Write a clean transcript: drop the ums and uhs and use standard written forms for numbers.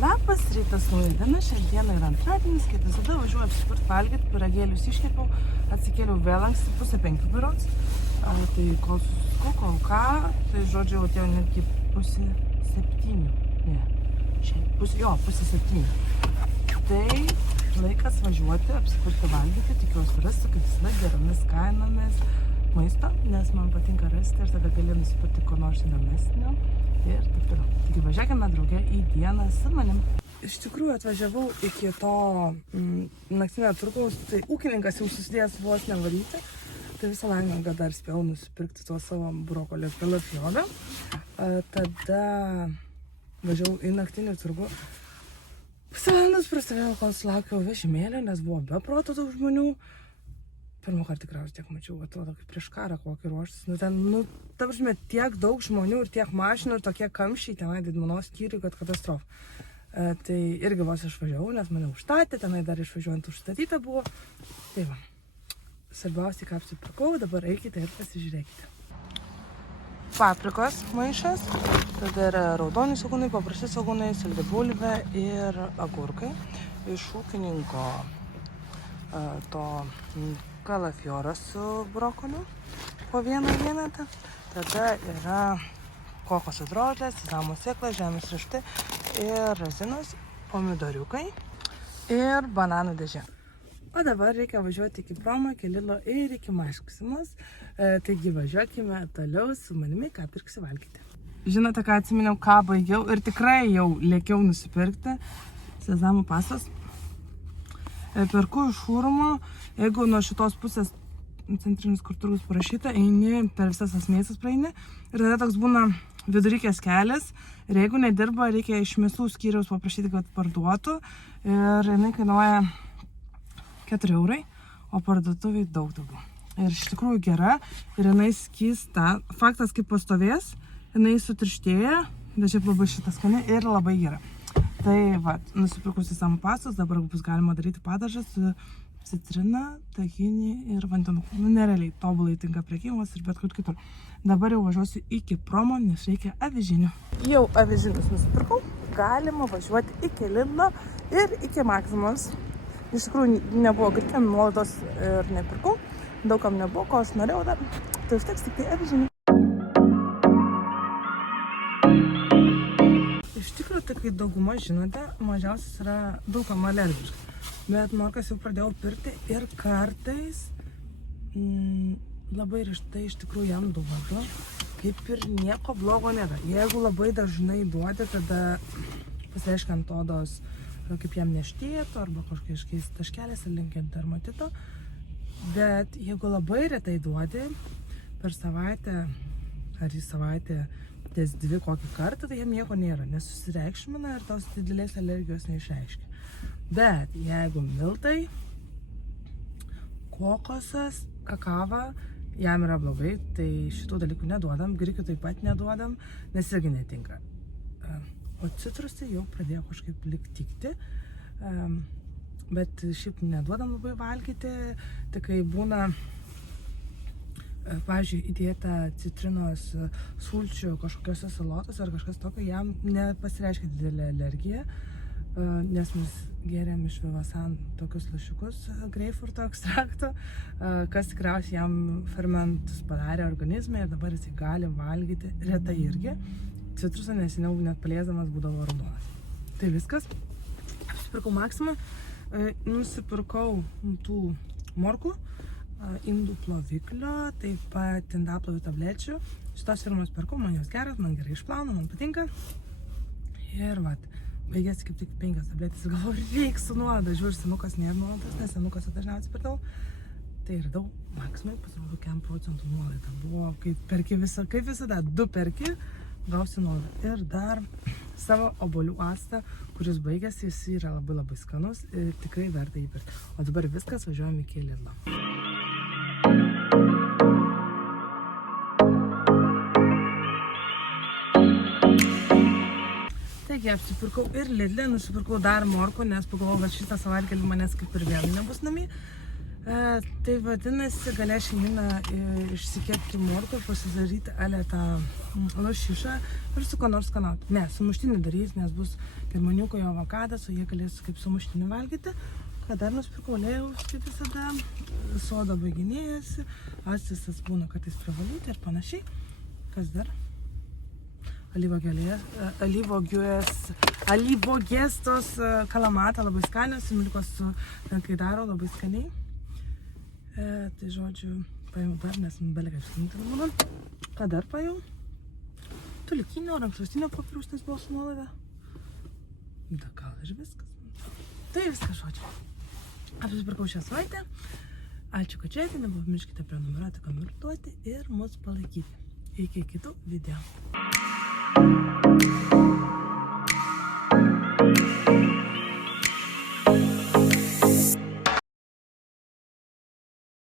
Labas rytas, nauja diena, šiandieną yra antradienis, kaip visada važiuoju apsipirkt valgyti, pyragėlius iškepiau, atsikėliau vėl anksti, 4:30 berods. Tai kol susikau, kol ką, tai žodžiu, atėjo netgi 6:30. Ne, šiaip, 6:30. Tai laikas važiuoti, apsipirkti valgyti, tikiuosi rasti, kaip visada geromis kainomis maisto, nes man patinka rasti ir tada gali nusipirkti ko nors įdomesnio. Ir taip toliau. Taigi važiuokime drauge į dieną su manim. Iš tikrųjų atvažiavau iki to naktinio turgaus, tai ūkininkas jau susidėjęs vos nevaryti. Tai visą laimę dar spėjau nusipirkti to savo brokolio kalafiorą. Tada važiavau į naktinį turgų. Pusę valandos prastovėjau, kol sulaukiau vežimėlio, nes buvo be proto daug žmonių. Pirmą kartą tikriausiai tiek mačiau, atrodo, kaip prieš karą kokį ruoštis. Ta prasme, tiek daug žmonių ir tiek mašinų ir tokie kamščiai tenai didmenos skyriui, kad katastrofa. Tai irgi vos išvažiavau, nes mane užstatė, tenai dar išvažiuojant užstatyta buvo. Tai va, svarbiausiai, ką apsipirkau, dabar eikite ir pasižiūrėkite. Paprikos maišas, tada yra raudoni svogūnai, paprasti svogūnai, saldi bulvė ir agurkai. Iš ūkininko to kalafioras su brokoliu po vieną vienetą. Tada yra kokoso drožlės, sezamo sėklos, žemės riešutai ir razinos, pomidoriukai ir bananų dėžė. O dabar reikia važiuoti iki Promo, iki Lidlo ir iki Maksimos. Taigi važiuokime toliau su manimi, ką pirksi valgyti. Žinote, ką atsiminiau, ką baigiau ir tikrai jau lėkiau nusipirkti sezamo pastos. Perku iš Šurmo, jeigu nuo šitos pusės centrinis kur turgus parašyta, eini per visas tas miestas praeini ir tada toks būna vidurykės kelias ir jeigu nedirba, reikia iš mėsų skyriaus paprašyti, kad parduotų ir jinai kainuoja 4 eurai, o parduotuviai daug daugiau. Ir iš tikrųjų gera ir jinai skysta, faktas kaip pastovės, jinai sutirštėja, bet šiaip labai šitą skani ir labai gera. Tai va, nusipirkusi savo pastos, dabar bus galima daryti padažą su citrina, tahini ir vandenuku. Nerealiai tobulai tinka prie kėjimas ir bet kur kitur. Dabar jau važiuosiu iki Promo, nes reikia avižinių. Jau avižinius nusipirkau, galima važiuoti iki Lidlo ir iki Maksimos. Iš tikrųjų nebuvo grikiam nuolaidos ir nepirkau, daugam nebuvo, ko aš norėjau dar, tai užteks tik tai avižinių. Iš tikrųjų, tai kai dauguma žinote, mažiausias yra daugam alergiška. Bet morkas jau pradėjau pirkti ir kartais labai rištai iš tikrųjų jam duodu. Kaip ir nieko blogo nėra. Jeigu labai dažnai duodi, tada pasireiškia ant odos, kaip jam neštėtų arba kažkokiais taškeliais ir linkiant dermatito. Bet jeigu labai retai duodi, per savaitę ar į savaitę ties 2 kokį kartą, tai jam nieko nėra, nesusireikšmina ir tos didelės alergijos neišreiškia. Bet jeigu miltai, kokosas, kakava, jam yra blogai, tai šitų dalykų neduodam, grikių taip pat neduodam, nes irgi netinka. O citrusai jau pradėjo kažkaip liktikti, bet šiaip neduodam labai valgyti, tik kai būna pavyzdžiui, įdėta citrinos sulčių kažkokiose salotos ar kažkas tokio, jam nepasireiškia didelė alergija, nes mes gėrėm iš Vivasan tokius lašiukus greipfruto ekstrakto, kas tikriausiai jam fermentus padarė organizme ir dabar jisai gali valgyti retai irgi. Citrusą neseniau net paliesdamas būdavo raudonas. Tai viskas. Nusipirkau Maksimą, nusipirkau tų morkų, indų ploviklio, taip pat indaplovių tablečių. Šitos firmos perku, man jos geras, man gerai išplauna, man patinka. Ir vat, baigėsi kaip tik 5 tabletės, galvoju, reiks su nuolaida, žiūrėjau, senukas nėra nuolaidas, nes senukas dažniausiai pirkau. Tai radau Maksimai, pasirodo 5% nuolaida. Buvo, kaip visada, 2 perki, gausi nuolaidą. Ir dar savo obuolių actą, kuris baigėsi, jis yra labai labai skanus ir tikrai verta jį pirkti. O dabar viskas, važiuojame iki Lidlo. Taigi apsipirkau ir Lidle, nusipirkau dar morkų, nes pagalvojau, kad šitą savaitgalį manęs kaip ir vėl nebus namie. Tai vadinasi, galės šiandieną išsikepti morką ir pasidaryti tą lašišą ir su ko nors skanauti. Ne, sumuštinį darys, nes bus pirmaniuko jo avokadas, o jie galės kaip sumuštinį valgyti. Ką dar nusipirkau, aliejus, kaip visada, soda baiginėjasi, accisas būna kartais privalyti ir panašiai. Kas dar? Alyvuogės tos kalamata labai skanios, milkos su kai daro labai skaniai. Tai žodžiu, paėmiau dar, nes belia kaip skinti būna. Ką dar paėmiau? Tulikinio, rankšluostinio popieriaus, nes buvo su nuolaida. Da gal ir viskas. Tai viskas, žodžiu. Aš susipirkau šią savaitę. Ačiū, kad čia atėjate, nepamirškite prenumeruoti, komentuoti ir mus palaikyti. Iki kitų video.